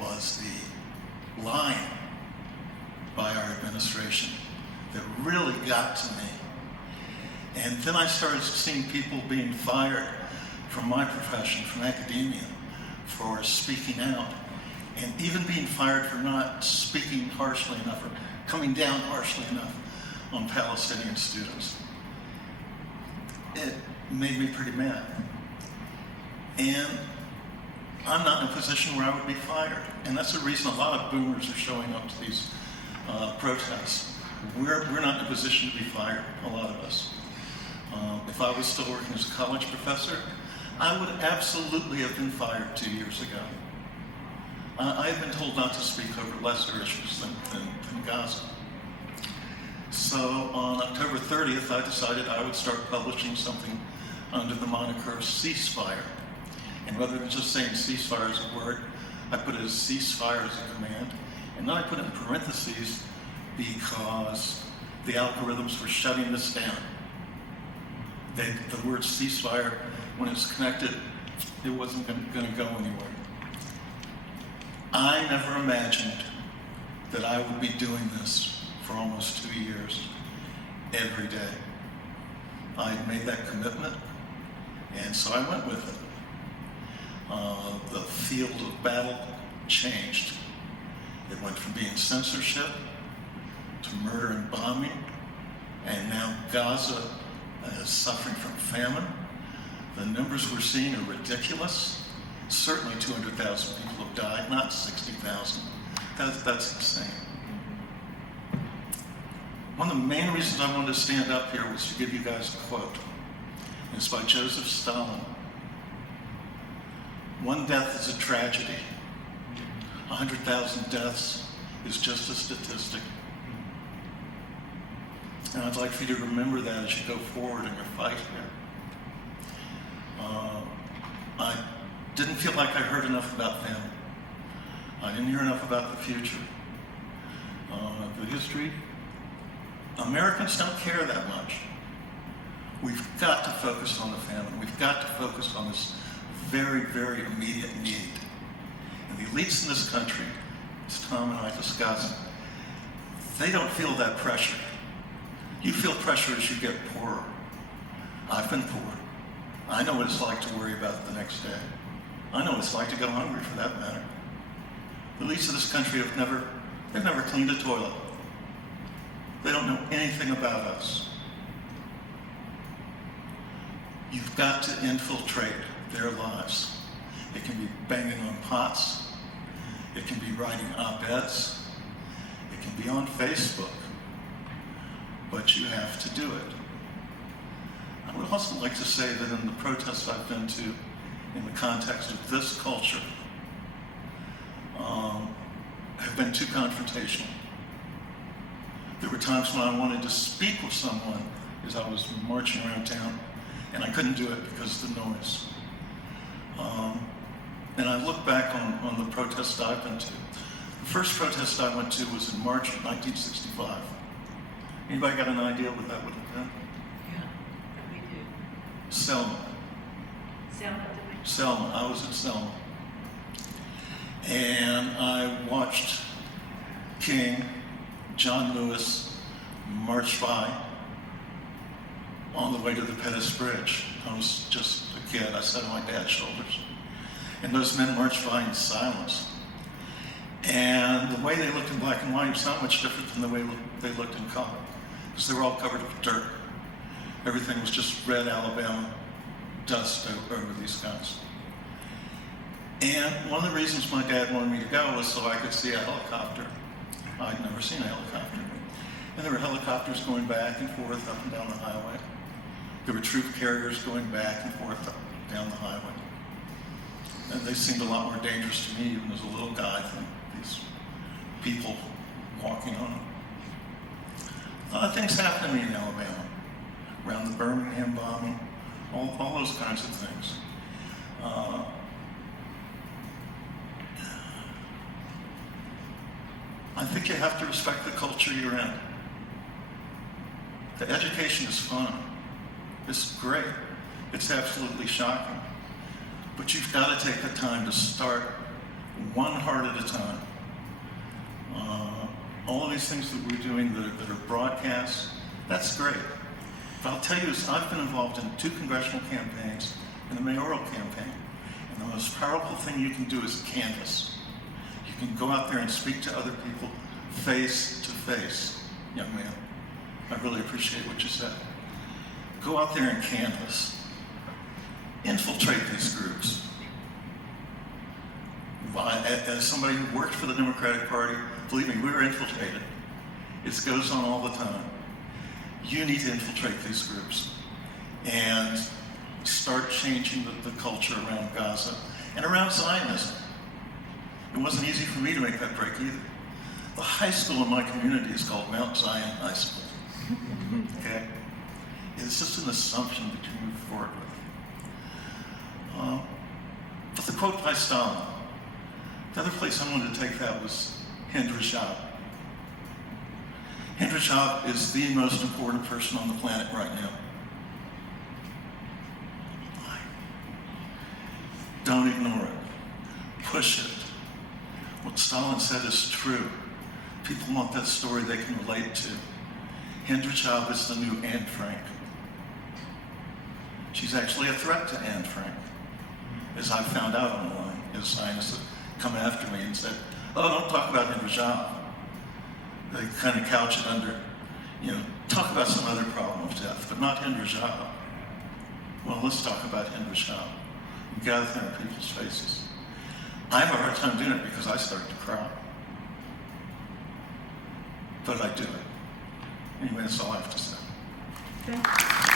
was the lying by our administration that really got to me. And then I started seeing people being fired from my profession, from academia, for speaking out, and even being fired for not speaking harshly enough or coming down harshly enough on Palestinian students. It made me pretty mad. And I'm not in a position where I would be fired. And that's the reason a lot of boomers are showing up to these protests. We're not in a position to be fired, a lot of us. If I was still working as a college professor, I would absolutely have been fired 2 years ago. I've been told not to speak over lesser issues than Gaza. So on October 30th, I decided I would start publishing something under the moniker of ceasefire. And rather than just saying ceasefire as a word, I put it as ceasefire as a command. And then I put it in parentheses because the algorithms were shutting this down. The word ceasefire, when it's connected, it wasn't going to go anywhere. I never imagined that I would be doing this for almost 2 years, every day. I had made that commitment, and so I went with it. The field of battle changed. It went from being censorship to murder and bombing, and now Gaza is suffering from famine. The numbers we're seeing are ridiculous. Certainly 200,000 people have died, not 60,000. That's insane. One of the main reasons I wanted to stand up here was to give you guys a quote. It's by Joseph Stalin. One death is a tragedy. 100,000 deaths is just a statistic. And I'd like for you to remember that as you go forward in your fight here. I didn't feel like I heard enough about family. I didn't hear enough about the future. The history. Americans don't care that much. We've got to focus on the family. We've got to focus on this very, very immediate need. And the elites in this country, as Tom and I discussed, they don't feel that pressure. You feel pressure as you get poorer. I've been poor. I know what it's like to worry about the next day. I know what it's like to go hungry, for that matter. The elites of this country they've never cleaned a toilet. They don't know anything about us. You've got to infiltrate their lives. It can be banging on pots. It can be writing op-eds. It can be on Facebook. But you have to do it. I would also like to say that in the protests I've been to, in the context of this culture, have been too confrontational. There were times when I wanted to speak with someone as I was marching around town, and I couldn't do it because of the noise. And I look back on the protests I've been to. The first protest I went to was in March of 1965. Anybody got an idea what that would have been? Yeah, we do. Selma. Selma. I was at Selma. And I watched King, John Lewis, march by on the way to the Pettus Bridge. I was just a kid. I sat on my dad's shoulders. And those men marched by in silence. And the way they looked in black and white was not much different than the way they looked in color, because they were all covered with dirt. Everything was just red Alabama dust over these guys. And one of the reasons my dad wanted me to go was so I could see a helicopter. I'd never seen a helicopter. And there were helicopters going back and forth up and down the highway. There were troop carriers going back and forth up and down the highway. And they seemed a lot more dangerous to me, even as a little guy, than these people walking on them. A lot of things happened to me in Alabama, around the Birmingham bombing, all those kinds of things. I think you have to respect the culture you're in. The education is fun. It's great. It's absolutely shocking. But you've got to take the time to start one heart at a time. All of these things that we're doing that are broadcast, that's great. But I'll tell you, I've been involved in 2 congressional campaigns and a mayoral campaign. And the most powerful thing you can do is canvass. You can go out there and speak to other people face to face. Young man, I really appreciate what you said. Go out there and canvass. Infiltrate these groups. As somebody who worked for the Democratic Party, believe me, we were infiltrated. It goes on all the time. You need to infiltrate these groups and start changing the culture around Gaza and around Zionism. It wasn't easy for me to make that break either. The high school in my community is called Mount Zion High School. Okay? It's just an assumption that you move forward with. But the quote by Stalin, the other place I wanted to take that was Hind Rajab. Hind Rajab is the most important person on the planet right now. Don't ignore it. Push it. What Stalin said is true. People want that story they can relate to. Hind Rajab is the new Anne Frank. She's actually a threat to Anne Frank, as I found out online, as Zionists have come after me and said, oh, don't talk about Hind Rajab. They kind of couch it under, talk about some other problem of death, but not Hind Rajab. Well, let's talk about Hind Rajab. Gather there in people's faces. I have a hard time doing it because I start to cry. But I do it. Anyway, that's all I have to say. Okay.